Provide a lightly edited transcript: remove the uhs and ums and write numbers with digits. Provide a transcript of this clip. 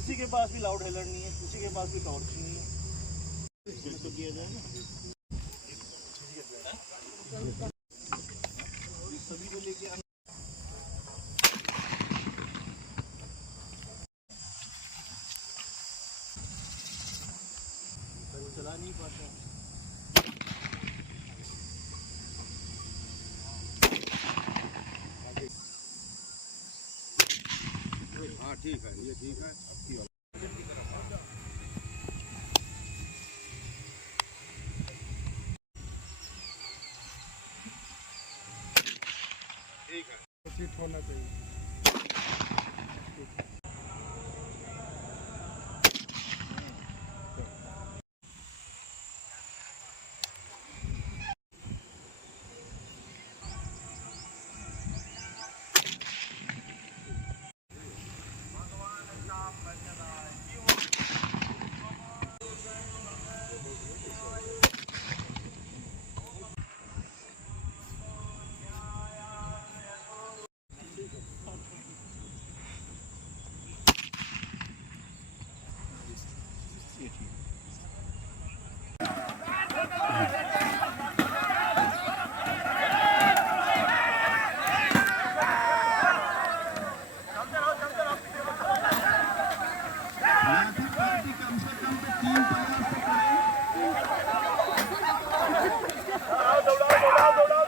किसी के पास भी लाउड हेलर नहीं है, किसी के पास भी टॉर्च नहीं है। तो किया जाए ना सभी को लेके चला नहीं पाता। हाँ ठीक है, ये ठीक है। ठीक है, फिट होना चाहिए। दौड़ाओ